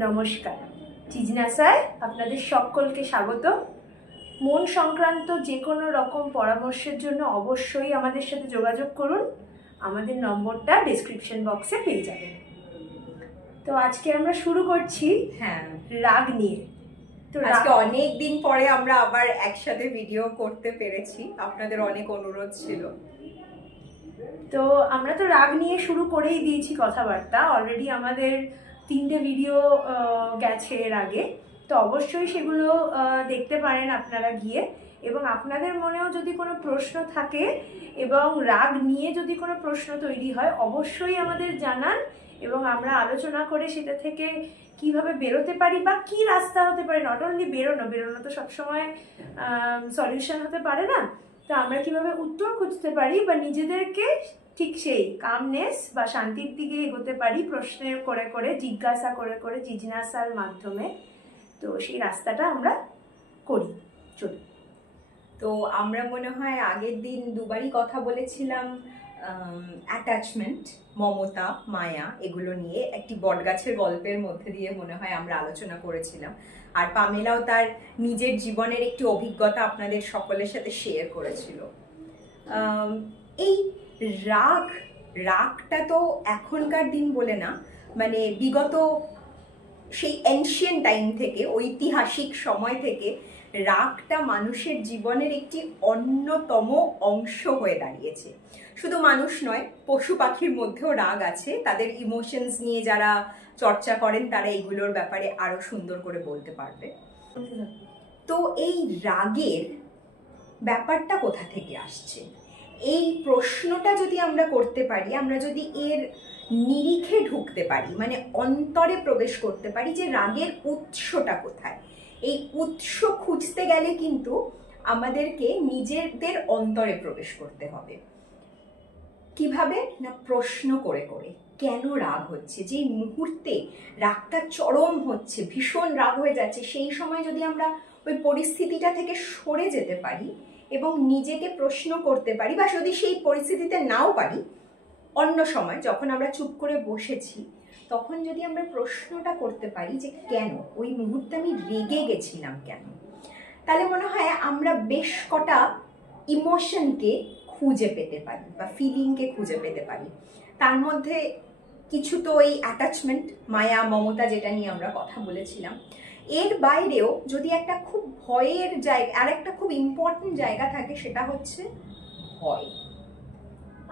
নমস্কার, জিজ্ঞাসায় আপনাদের সকলকে স্বাগত। মন সংক্রান্ত যে কোনো রকম পরামর্শের জন্য অবশ্যই আমাদের সাথে যোগাযোগ করুন। আমাদের নম্বরটা ডেসক্রিপশন বক্সে পেয়ে যাবেন। তো আজকে আমরা শুরু করছি রাগ নিয়ে। তো আজকে অনেক দিন পরে আমরা আবার একসাথে ভিডিও করতে পেরেছি, আপনাদের অনেক অনুরোধ ছিল। তো আমরা তো রাগ নিয়ে শুরু করেই দিয়েছি কথাবার্তা, অলরেডি আমাদের 3টে ভিডিও গেছে এর আগে। তো অবশ্যই সেগুলো দেখতে পারেন আপনারা গিয়ে, এবং আপনাদের মনেও যদি কোনো প্রশ্ন থাকে এবং রাগ নিয়ে যদি কোনো প্রশ্ন তৈরি হয় অবশ্যই আমাদের জানান, এবং আমরা আলোচনা করে সেটা থেকে কিভাবে বেরোতে পারি বা কি রাস্তা হতে পারে। নট অনলি বেরোনো তো সবসময় সলিউশন হতে পারে না। তো আমরা কিভাবে উত্তর খুঁজতে পারি বা নিজেদেরকে ঠিক সেই কামনেস বা শান্তির দিকে এগোতে পারি প্রশ্নের করে করে, জিজ্ঞাসা করে করে, জিজ্ঞাসার মাধ্যমে। তো সেই রাস্তাটা আমরা করি, চলি। তো আমরা মনে হয় আগের দিন দুবারই কথা বলেছিলাম অ্যাটাচমেন্ট, মমতা, মায়া, এগুলো নিয়ে একটি বটগাছের গল্পের মধ্যে দিয়ে মনে হয় আমরা আলোচনা করেছিলাম। আর পামেলাও তার নিজের জীবনের একটি অভিজ্ঞতা আপনাদের সকলের সাথে শেয়ার করেছিল। এই রাগটা তো এখনকার দিন বলে না, মানে বিগত সেই এনশিয়েন্ট টাইম থেকে, ঐতিহাসিক সময় থেকে রাগটা মানুষের জীবনের একটি অন্যতম অংশ হয়ে দাঁড়িয়েছে। শুধু মানুষ নয়, পশু পাখির মধ্যেও রাগ আছে। তাদের ইমোশনস নিয়ে যারা চর্চা করেন তারা এইগুলোর ব্যাপারে আরো সুন্দর করে বলতে পারবে। তো এই রাগের ব্যাপারটা কোথা থেকে আসছে, এই প্রশ্নটা যদি আমরা করতে পারি, আমরা যদি এর নিরিখে ঢুকতে পারি, মানে অন্তরে প্রবেশ করতে পারি যে রাগের উৎসটা কোথায়, এই উৎস খুঁজতে গেলে কিন্তু আমাদেরকে নিজেদের অন্তরে প্রবেশ করতে হবে। কিভাবে না, প্রশ্ন করে করে। কেন রাগ হচ্ছে, যে মুহূর্তে রাগটা চরম হচ্ছে, ভীষণ রাগ হয়ে যাচ্ছে, সেই সময় যদি আমরা ওই পরিস্থিতিটা থেকে সরে যেতে পারি এবং নিজেকে প্রশ্ন করতে পারি, বা যদি সেই পরিস্থিতিতে নাও পারি, অন্য সময় যখন আমরা চুপ করে বসেছি তখন যদি আমরা প্রশ্নটা করতে পারি যে কেন ওই মুহূর্তে আমি রেগে গেছিলাম কেন, তাহলে মনে হয় আমরা বেশ কটা ইমোশনকে খুঁজে পেতে পারি বা ফিলিংকে খুঁজে পেতে পারি। তার মধ্যে কিছু তো এই অ্যাটাচমেন্ট, মায়া, মমতা, যেটা নিয়ে আমরা কথা বলেছিলাম। এর বাইরেও যদি একটা খুব ভয়ের জায়গা, আর একটা খুব ইম্পর্টেন্ট জায়গা থাকে, সেটা হচ্ছে ভয়।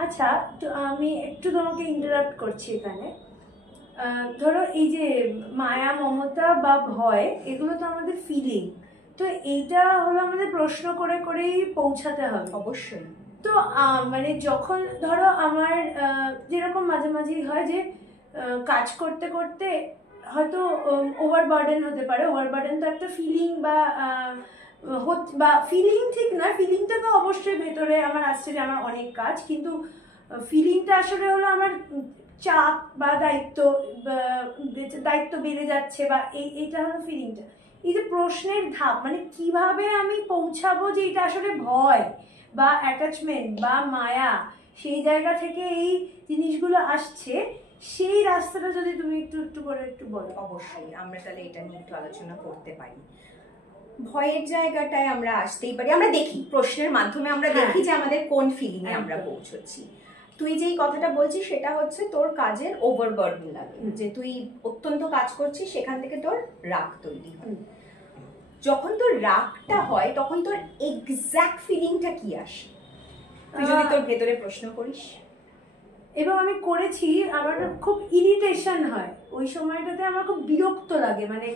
আচ্ছা, তো আমি একটু তোমাকে ইন্টারাপ্ট করছি এখানে। ধরো এই যে মায়া, মমতা বা ভয়, এগুলো তো আমাদের ফিলিং। তো এইটা হলো আমাদের প্রশ্ন করে করেই পৌঁছাতে হবে। অবশ্যই। তো মানে যখন ধরো আমার যেরকম মাঝে মাঝেই হয় যে কাজ করতে করতে হয়তো ওভারবার্ডেন হতে পারে। ওভারবার্ডেন তো একটা ফিলিং বা ফিলিং ঠিক না, ফিলিংটা তো অবশ্যই ভেতরে আমার আসছে যে আমার অনেক কাজ, কিন্তু ফিলিংটা আসলে হলো আমার চাপ বা দায়িত্ব বেড়ে যাচ্ছে, বা এইটা হলো ফিলিংটা। এই যে প্রশ্নের ধাপ, মানে কিভাবে আমি পৌঁছাবো যে এটা আসলে ভয় বা অ্যাটাচমেন্ট বা মায়া, সেই জায়গা থেকে এই জিনিসগুলো আসছে, সেই রাস্তাটা যদি তুমি একটু করে একটু বলো। অবশ্যই, আমরা তাহলে এটা নিয়ে একটু আলোচনা করতে পারি। ভয়ের জায়গাটায় আমরা আসতেই পারি। আমরা দেখি প্রশ্নের মাধ্যমে, আমরা দেখি যে আমাদের কোন ফিলিং এ আমরা পৌঁছচ্ছি। তুই যেই কথাটা বলছিস সেটা হচ্ছে তোর কাজের ওভারবার্ডেন লাগে, যে তুই অত্যন্ত কাজ করছিস, সেখান থেকে তোর রাগ তৈরি হয়। যখন তোর রাগটা হয় তখন তোর এক্সাক্ট ফিলিংটা কি আসে, তুই যদি তোর ভেতরে প্রশ্ন করিস। এবং আমি করেছি, আমার খুব ইরিটেশন হয় ওই সময়টাতে, আমার খুব বিরক্ত লাগে, মানে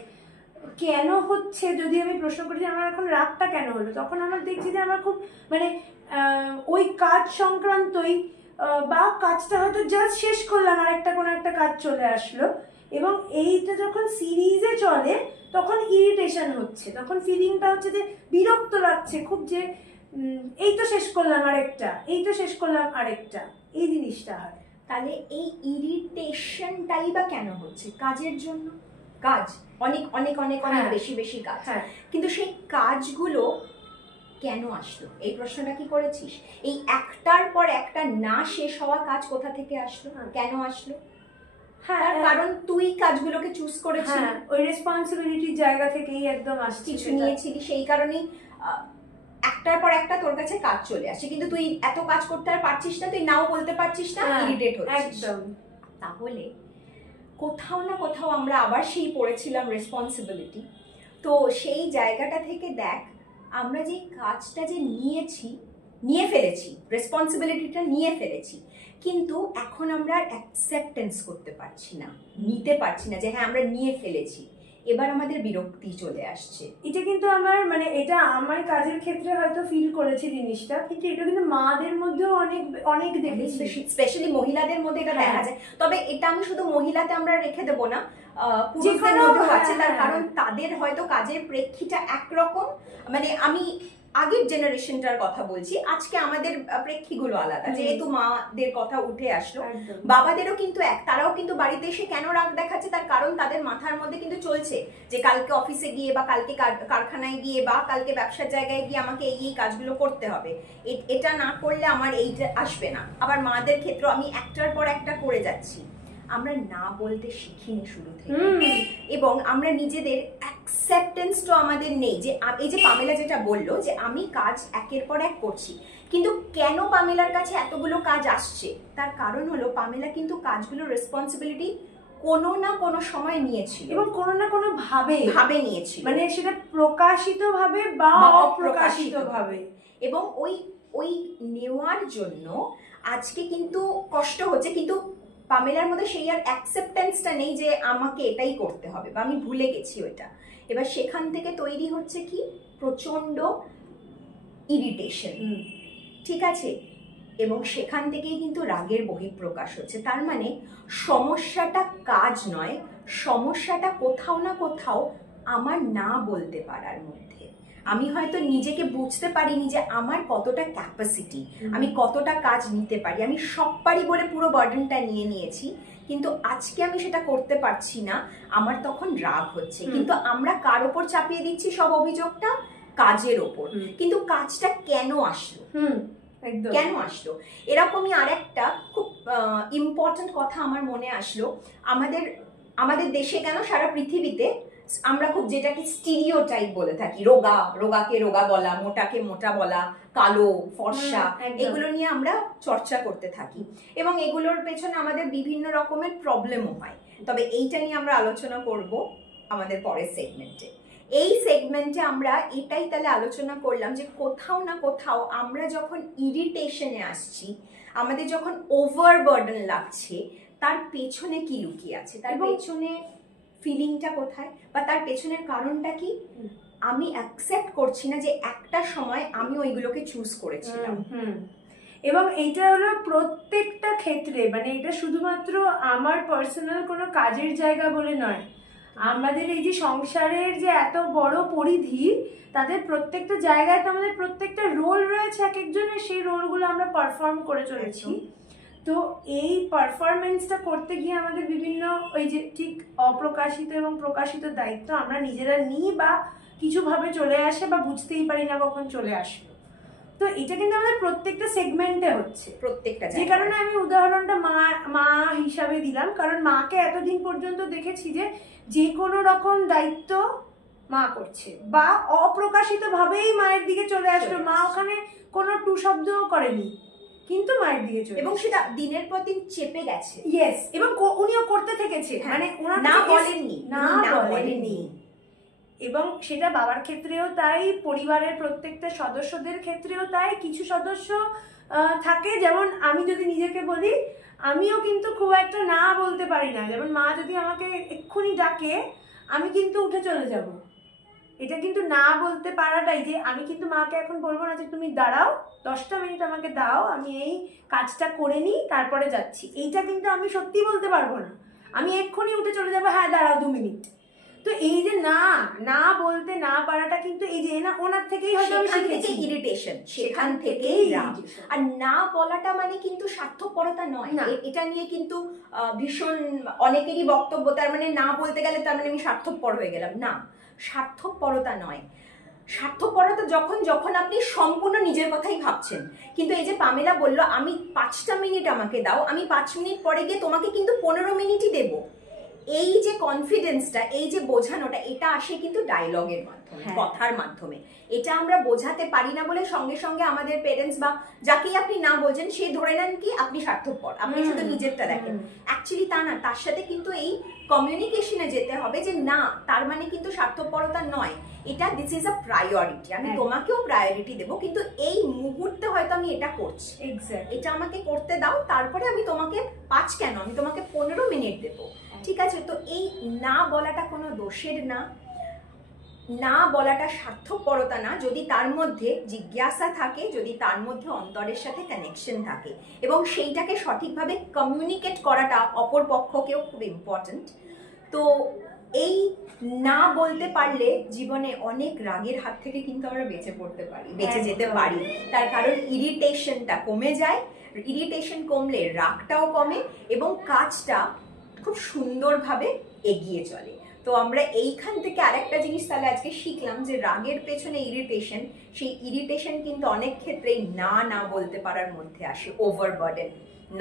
কেন হচ্ছে, যদি আমি প্রশ্ন করি যে আমার এখন রাগটা কেন হলো, তখন আমার দেখছি যে আমার খুব মানে ওই কাজ সংক্রান্তই, বা কাজটা হয়তো জাস্ট শেষ করলাম আর কোনো একটা কাজ চলে আসলো, এবং এইটা যখন সিরিজে চলে তখন ইরিটেশন হচ্ছে, তখন ফিলিংটা হচ্ছে যে বিরক্ত লাগছে খুব, যে এই তো শেষ করলাম আরেকটা, এই তো শেষ করলাম আরেকটা, এই জিনিসটা হয়। তাহলে এই ইরিটেশনটাই বা কেন হচ্ছে? কাজের জন্য। কাজ অনেক অনেক অনেক অনেক বেশি বেশি কাজ, কিন্তু সেই কাজগুলো কেন আসলো, এই প্রশ্নটা কি করেছিস? এই একটার পর একটা না শেষ হওয়া কাজ কোথা থেকে আসলো, কেন আসলো? তার কারণ তুই কাজগুলোকে চুজ করেছিস, ওই রেসপন্সিবিলিটির জায়গা থেকেই একদম আসছে, কিছু নিয়েছিলি, সেই কারণেই একটার পর একটা তোর কাছে কাজ চলে আসে, কিন্তু তুই এত কাজ করতে আর পারছিস না, তুই নাও বলতে পারছিস না, ইরিটেট হচ্ছিস। একদম। তাহলে কোথাও না কোথাও আমরা আবার সেই পড়েছিলাম রেসপন্সিবিলিটি। তো সেই জায়গাটা থেকে দেখ, আমরা যে কাজটা যে নিয়ে ফেলেছি, রেসপন্সিবিলিটিটা নিয়ে ফেলেছি, কিন্তু এখন আমরা অ্যাকসেপ্টেন্স করতে পারছি না, নিতে পারছি না যে হ্যাঁ আমরা নিয়ে ফেলেছি। এবার আমাদের বিরক্তি চলে আসছে। এটা কিন্তু আমার মানে এটা আমার কাজের ক্ষেত্রে হয়তো ফিল করেছি জিনিসটা, কিন্তু এটা কিন্তু মাদের মধ্যেও অনেক অনেক দেখেছি, স্পেশালি মহিলাদের মধ্যে এটা দেখা যায়। তবে এটা আমি শুধু মহিলাতে আমরা রেখে দেবো না, পুরুষদের মধ্যেও আছে, তার কারণ তাদের হয়তো কাজের প্রেক্ষিটা একরকম, মানে আমি আগের জেনারেশনটার কথা বলছি, আজকে আমাদের প্রেক্ষিগুলো আলাদা, যেহেতু মাদের কথা উঠে আসলো। বাবাদেরও কিন্তু তারাও কিন্তু বাড়িতে এসে কেন রাগ দেখাচ্ছে, তার কারণ তাদের মাথার মধ্যে কিন্তু চলছে যে কালকে অফিসে গিয়ে বা কালকে কারখানায় গিয়ে বা কালকে ব্যবসার জায়গায় গিয়ে আমাকে এই কাজগুলো করতে হবে, এটা না করলে আমার এইটা আসবে না। আবার মাদের ক্ষেত্রে আমি একটার পর একটা করে যাচ্ছি, আমরা না বলতে শিখিনি শুরু থেকে, এবং আমরা নিজেদের অ্যাকসেপ্টেন্সটা আমাদের নেই। যে এই যে পামেলা যেটা বললো যে আমি কাজ একের পর এক করছি, কিন্তু কেন পামেলার কাছে এতগুলো কাজ আসছে, তার কারণ হলো পামেলা কিন্তু কাজগুলোর রেসপন্সিবিলিটি কোনো না কোনো সময় নিয়েছিল, এবং কোনো না কোনো ভাবে নিয়েছিল, মানে সেটা প্রকাশিত ভাবে বা অপ্রকাশিত ভাবে, এবং ওই নেওয়ার জন্য আজকে কিন্তু কষ্ট হচ্ছে। কিন্তু পামেলার মধ্যে সেই আর অ্যাকসেপ্টেন্সটা নেই যে আমাকে এটাই করতে হবে, বা আমি ভুলে গেছি ওইটা। এবার সেখান থেকে তৈরি হচ্ছে কি প্রচন্ড ইরিটেশন, ঠিক আছে, এবং সেখান থেকেই কিন্তু রাগের বহিঃপ্রকাশ হচ্ছে। তার মানে সমস্যাটা কাজ নয়, সমস্যাটা কোথাও না কোথাও আমার না বলতে পারার মধ্যে। আমি হয়তো নিজেকে বুঝতে পারিনি যে আমার কতটা ক্যাপাসিটি, আমি কতটা কাজ নিতে পারি, আমি সব পারি বলে পুরো বার্ডেনটা নিয়ে নিয়েছি, কিন্তু আজকে আমি সেটা করতে পারছি না, আমার তখন রাগ হচ্ছে। কিন্তু আমরা কার ওপর চাপিয়ে দিচ্ছি সব অভিযোগটা? কাজের ওপর। কিন্তু কাজটা কেন আসলো, কেন আসলো? এরকমই আরেকটা খুব ইম্পর্টেন্ট কথা আমার মনে আসলো। আমাদের দেশে কেন সারা পৃথিবীতে আমরা খুব যেটাকে স্টিরিওটাইপ বলে থাকি, রোগাকে রোগা বলা, মোটাকে মোটা বলা, কালো ফর্সা, এগুলো নিয়ে আমরা চর্চা করতে থাকি, এবং এগুলোর পেছনে আমাদের বিভিন্ন রকমের প্রবলেমও হয়। তবে এইটা নিয়ে আমরা আলোচনা করব আমাদের পরের সেগমেন্টে। এই সেগমেন্টে আমরা এটাই তাহলে আলোচনা করলাম যে কোথাও না কোথাও আমরা যখন ইরিটেশনে আসছি, আমাদের যখন ওভারবার্ডেন লাগছে, তার পেছনে কি লুকিয়ে আছে, তার পেছনে ফিলিংটা কোথায়, বা তার পেছনের কারণটা কি? আমি অ্যাকসেপ্ট করছি না যে একটা সময় আমি ওইগুলোকে চুজ করেছিলাম। এবং এইটা হলো প্রত্যেকটা ক্ষেত্রে, মানে এটা শুধুমাত্র আমার পার্সোনাল কোনো কাজের জায়গা বলে নয়, আমাদের এই যে সংসারের যে এত বড় পরিধি, তাদের প্রত্যেকটা জায়গায় তো আমাদের প্রত্যেকটা রোল রয়েছে এক একজনের, সেই রোলগুলো আমরা পারফর্ম করে চলেছি। তো এই পারফরমেন্সটা করতে গিয়ে আমাদের বিভিন্ন ওই যে ঠিক অপ্রকাশিত এবং প্রকাশিত দায়িত্ব আমরা নিজেরা নিই, বা কিছুভাবে চলে আসে, বা বুঝতেই পারি না কখন চলে আসলো। তো এটা কিন্তু আমাদের প্রত্যেকটা সেগমেন্টে হচ্ছে, প্রত্যেকটা, যে কারণে আমি উদাহরণটা মা হিসাবে দিলাম, কারণ মাকে এতদিন পর্যন্ত দেখেছি যে কোনো রকম দায়িত্ব মা করছে, বা অপ্রকাশিত ভাবেই মায়ের দিকে চলে আসলো, মা ওখানে কোনো টু শব্দও করেনি, কিন্তু মায়ের দিকে চলে, এবং সেটা দিনের পর দিন চেপে গেছে। ইয়েস, এবং উনিও করতে থেকেছে, মানে ওনার না বলেননি। এবং সেটা বাবার ক্ষেত্রেও তাই, পরিবারের প্রত্যেকটা সদস্যদের ক্ষেত্রেও তাই। কিছু সদস্য থাকে, যেমন আমি যদি নিজেকে বলি, আমিও কিন্তু খুব একটা না বলতে পারি না। যেমন মা যদি আমাকে এক্ষুনি ডাকে, আমি কিন্তু উঠে চলে যাব। এটা কিন্তু না বলতে পারাটাই, যে আমি কিন্তু মাকে এখন বলবো না যে তুমি দাঁড়াও 10টা মিনিট আমাকে দাও, আমি এই কাজটা করে নিই তারপরে যাচ্ছি, এইটা কিন্তু আমি সত্যি বলতে পারবো না। আমি এক্ষুনি উঠে চলে যাবো, হ্যাঁ দাঁড়াও 2 মিনিট। তো এই যে না বলতে না পারাটা কিন্তু এই যে ওনার থেকেই হয়তো আমি শিখেছি, ইরিটেশন সেখান থেকেই রাগ। আর না বলাটা মানে কিন্তু স্বার্থপরতা নয়, এটা নিয়ে কিন্তু ভীষণ অনেকেরই বক্তব্য, তার মানে না বলতে গেলে তার মানে আমি স্বার্থপর হয়ে গেলাম। না, স্বার্থপরতা নয়। স্বার্থপরতা যখন যখন আপনি সম্পূর্ণ নিজের কথাই ভাবছেন। কিন্তু এই যে পামেলা বলল আমি 5টা মিনিট আমাকে দাও, আমি 5 মিনিট পরে গিয়ে তোমাকে কিন্তু 15 মিনিটই দেবো, এই যে কনফিডেন্সটা, এই যে বোঝানোটা, এটা আসে কিন্তু ডায়লগের মাধ্যমে, কথার মাধ্যমে। এটা আমরা বোঝাতে পারি না বলে সঙ্গে সঙ্গে আমাদের পেরেন্টস বা যাকেই আপনি না বলছেন সে ধরে নেন কি আপনি স্বার্থপর, আপনি শুধু নিজেরটা দেখেন। অ্যাকচুয়ালি তা না, তার সাথে কিন্তু এই কমিউনিকেশনে যেতে হবে যে না, তার মানে কিন্তু স্বার্থপরতা নয়, এটা দিস ইজ আ প্রায়োরিটি, আমি তোমাকেও প্রায়োরিটি দেবো, কিন্তু এই মুহূর্তে হয়তো আমি এটা করছি, এটা আমাকে করতে দাও, তারপরে আমি তোমাকে 5 কেন, আমি তোমাকে 15 মিনিট দেবো, ঠিক আছে? তো এই না বলাটা কোনো দোষের না, না বলাটা স্বার্থপরতা না, যদি তার মধ্যে জিজ্ঞাসা থাকে, যদি তার মধ্যে অন্তরের সাথে কানেকশন থাকে, এবং সেইটাকে সঠিকভাবে কমিউনিকেট করাটা অপর পক্ষকেও খুব ইম্পর্টেন্ট। তো এই না বলতে পারলে জীবনে অনেক রাগের হাত থেকে কিন্তু আমরা বেঁচে যেতে পারি। তার কারণ ইরিটেশনটা কমে যায়, ইরিটেশন কমলে রাগটাও কমে এবং কাজটা খুব সুন্দরভাবে এগিয়ে চলে। তো আমরা এইখান থেকে আরেকটা জিনিস তাহলে আজকে শিখলাম যে রাগের পেছনে ইরিটেশন, সেই ইরিটেশন কিন্তু অনেক ক্ষেত্রেই না বলতে পারার মধ্যে আসে, ওভারবার্ডেন।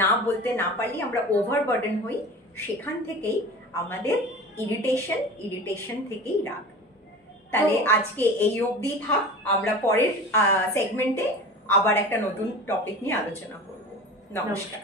না বলতে না পারলেই আমরা ওভারবার্ডেন হই, সেখান থেকেই আমাদের ইরিটেশন থেকেই রাগ। তাহলে আজকে এই অবধি থাক, আমরা পরের সেগমেন্টে আবার একটা নতুন টপিক নিয়ে আলোচনা করব। নমস্কার।